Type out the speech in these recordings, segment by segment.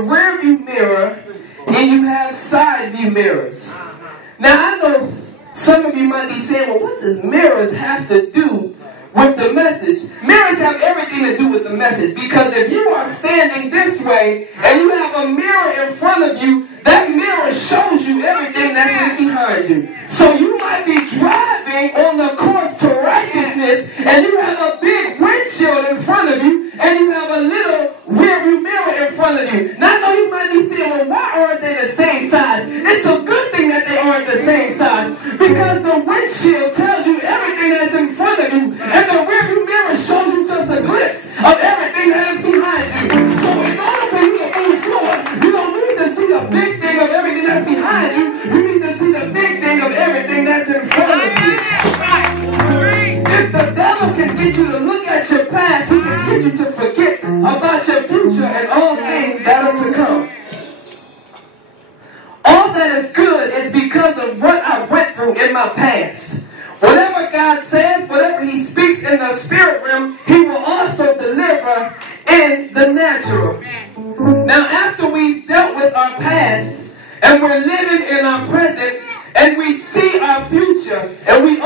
a rear view mirror and you have side view mirrors. Now I know some of you might be saying, well, what does mirrors have to do with the message? Mirrors have everything to do with the message, because if you are standing this way and you have a mirror in front of you, that mirror shows you everything that's behind you. So you might be driving on the course to righteousness and you have a big windshield in front of you and you have a little rearview mirror in front of you. Now I know you might be saying, well, why aren't they the same size? It's a good thing that they aren't the same size, because the windshield tells you everything that's in front of you and the rearview mirror shows you just a glimpse of everything that is behind you. So in order for you to move forward, you don't need to see the big thing of everything that's behind you. You need to see the big thing of everything that's in front of you. If the devil can get you to look at your past, he can get you to forget about your future and all things that are to come. All that is good is because of what I went through in my past. Whatever God says, whatever he speaks in the spirit realm, he will also deliver in the natural. Now, after we've dealt with our past and we're living in our present and we see our future and we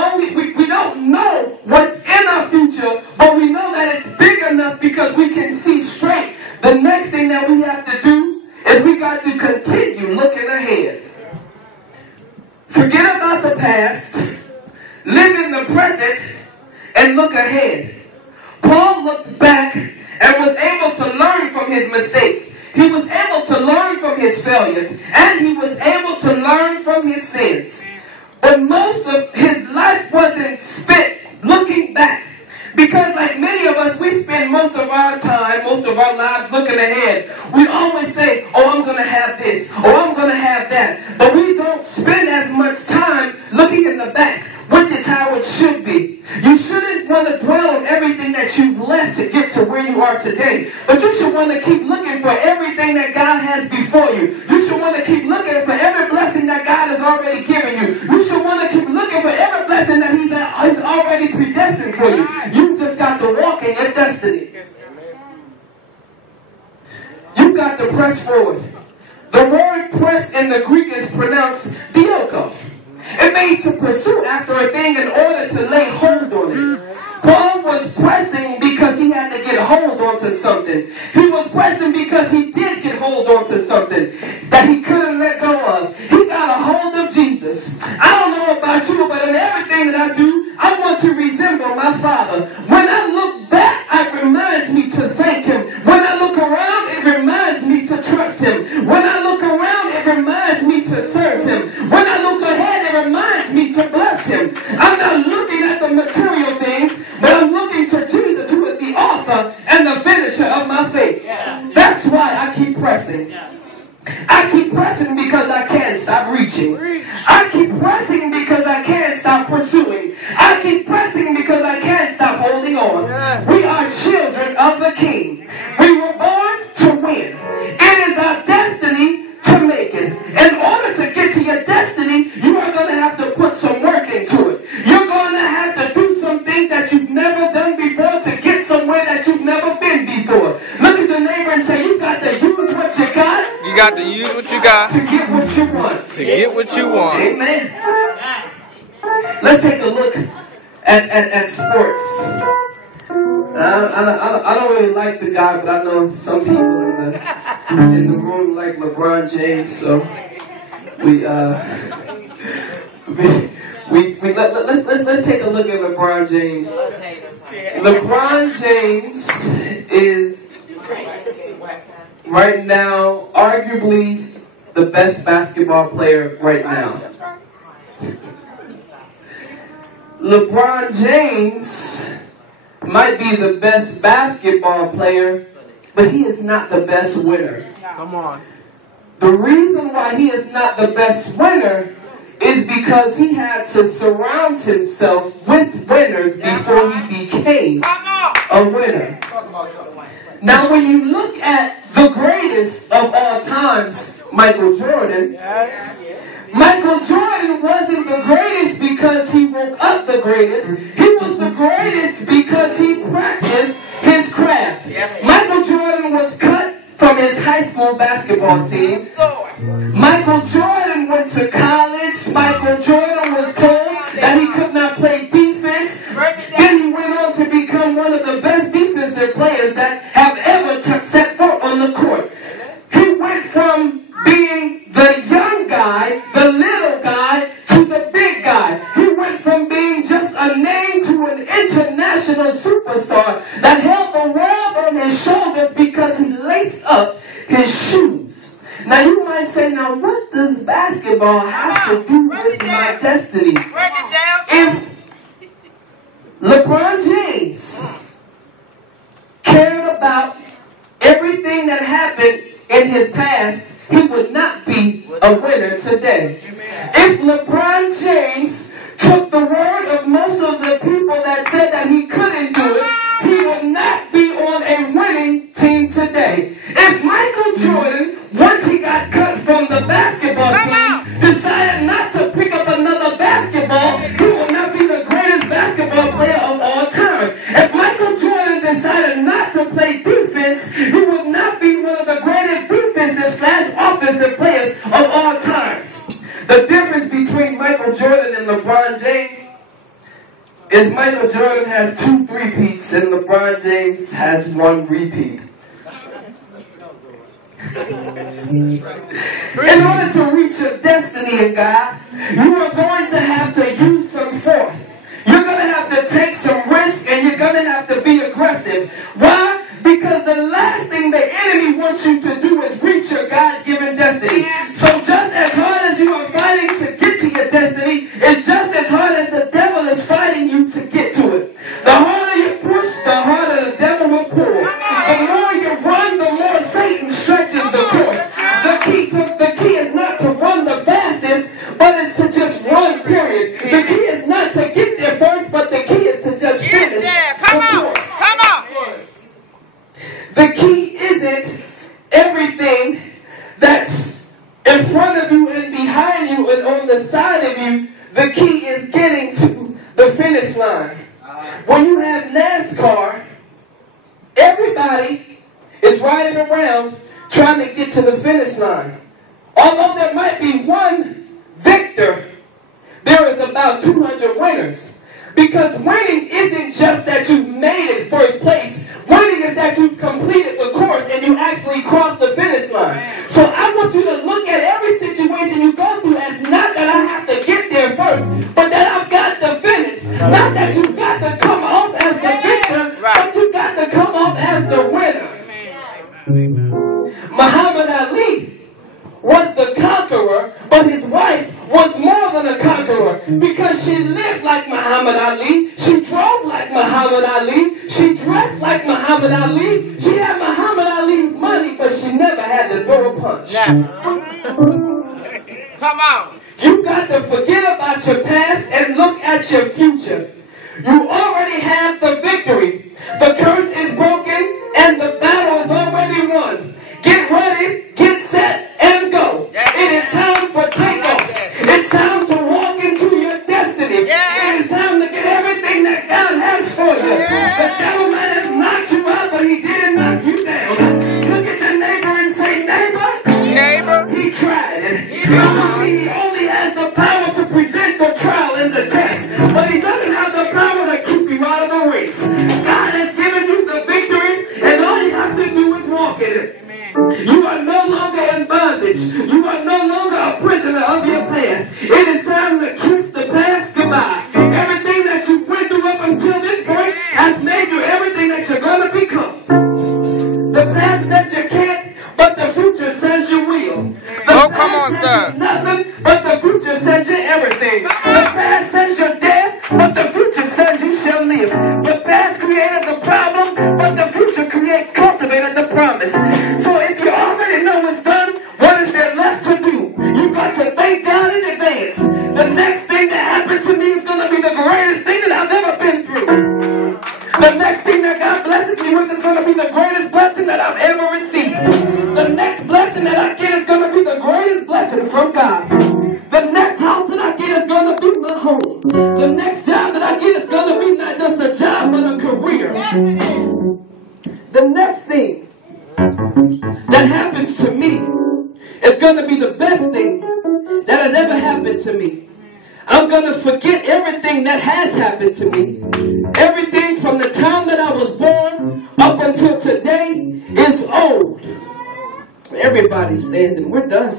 don't know what's in our future, but we know that it's big enough because we can see straight. The next thing that we have to do is we got to continue looking ahead. Forget about the past, live in the present, and look ahead. Paul looked back and was able to learn from his mistakes. He was able to learn from his failures, and he was able to learn from his sins. But most of his life wasn't spent looking back. Because like many of us, we spend most of our time, most of our lives looking ahead. We always say, oh, I'm going to have this, or I'm going to have that. But we don't spend as much time looking in the back, which is how it should be. You shouldn't want to dwell on everything that you've left to get to where you are today. But you should want to keep looking for everything that God has before you. You should want to keep looking for every blessing that God has already given you. You should want to keep looking for every blessing that He's already predestined for you. You just got to walk in your destiny. You've got to press forward. The word press in the Greek is pronounced dioko. It means to pursue after a thing in order to lay hold on it. Paul was pressing because he had to get hold on to something. He was pressing because he did get hold on to something that he couldn't let go of. He got a hold of Jesus. I don't know about you, but in everything that I do, I want to resemble my Father. When I look back, it reminds me to thank Him. When I look around, it reminds me to trust Him. When I look around, it reminds me to serve Him. When I look ahead, it reminds me to bless Him. I'm not looking at the material things, but I'm looking to Jesus, who is the author and the finisher of my faith. Yes. That's why I keep pressing. Yes. I keep pressing because I can't stop reaching. I keep pressing because I can't stop pursuing. I keep pressing because I can't stop holding on. Yes. We are children of the King. We were born to win. It is our destiny to make it. In order to get to your destiny, you are going to have to put some work into it. You're going to have to do something that you've never done before to get somewhere that you've never been before. Look at your neighbor and say, you got to use what you got. You got to use what you got to get what you want. To get what you want. Amen. Let's take a look at sports. I don't really like the guy, but I know some people in the room like LeBron James, so let's take a look at LeBron James. LeBron James is right now arguably the best basketball player right now. LeBron James might be the best basketball player, but he is not the best winner. Come on. The reason why he is not the best winner is because he had to surround himself with winners before he became a winner. Now, when you look at the greatest of all times, Michael Jordan, Michael Jordan wasn't the greatest because he woke up the greatest. He was the greatest because he practiced his craft. Michael Jordan was cut from his high school basketball team. Michael Jordan went to college. Michael Jordan was told that he could not play defense. Then he went on to become one of the best defensive players that have ever set foot on the court. He went from being the young guy, the little guy, to the big guy. He went from being just a name to an international superstar that held the world on his shoulders because he laced up his shoes. Now you might say, now what does basketball have to do with my destiny? If LeBron James cared about everything that happened in his past, he would not be a winner today. If LeBron James took the word of most of the people that said that he couldn't do it, he would not be on a winning team today. If Michael Jordan, once he got cut from the basketball team, decided not to pick up another basketball, he will not be the greatest basketball player of all time. If Michael Jordan decided not to play defense, he would not be one of the greatest defensive/offensive players of all times. The difference between Michael Jordan and LeBron James is Michael Jordan has 2 three-peats and LeBron James has 1 repeat. In order to reach your destiny in God, you are going to have to use some force. You're going to have to take some risk and you're going to have to be aggressive. Why? Because the last thing the enemy wants you to do is reach your God-given destiny. So just as hard as you are fighting to get to your destiny, it's just as hard as the devil is fighting you to get to it. The harder you push, the harder the devil will pull. The more you run, the more Satan stretches the course. The key is not to run the fastest, but it's to just run, period. The key is not to get there first, but the key is to just finish the course. The key isn't everything that's in front of you and behind you and on the side of you. The key is getting to the finish line. When you have NASCAR, everybody is riding around trying to get to the finish line. Although there might be one victor, there is about 200 winners. Because winning isn't just that you made it first place. Winning is that you've completed the course and you actually crossed the finish line. So I want you to look at every situation you go through as not that I have to get there first, but that I've got to finish. Not that you've got to come off as the victor, but you've got to come off as the winner. Muhammad Ali was the conqueror, but his wife was more than a conqueror because she lived like Muhammad Ali, she drove like Muhammad Ali, she dressed like Muhammad Ali, she had Muhammad Ali's money, but she never had to throw a punch. Come on. You got to forget about your past and look at your future. You already have the victory. The curse is broken and the battle is already won. Get ready, get set, and go. It is time for takeoff. It's time to walk into your destiny. It is time to get everything that God has for you. The devil might have knocked you out, but he didn't knock you down. Look at your neighbor and say, neighbor, he tried it. He only has the power to present the trial and the test, but he doesn't have the power to keep you out of the race. God has given you the victory, and all you have to do is walk in it. You are no longer in bondage. You are no longer a prisoner of your past. It is time to kiss the past goodbye. Everything that you went through up until this point has made you everything that you're going to become. The past said you can't, but the future says you will. The come on, sir. Nothing, but the future says you're everything. The past says you're dead, but the future says you shall live. The past created the problem, but the future cultivated the promise. So if you already know it's done, what is there left to do? You've got to thank God in advance. The next thing that happens to me is going to be the greatest thing that I've ever been through. The next thing that God blesses me with is going to be the greatest blessing that I've ever received. The next blessing that I get is going to be the greatest blessing from God. The next house that I get is going to be my home. The next job that I get is going to be not just a job, but a career. The next thing that happens to me is going to be the best thing that has ever happened to me. I'm going to forget everything that has happened to me. Everything from the time that I was born up until today is old. Everybody's standing. We're done.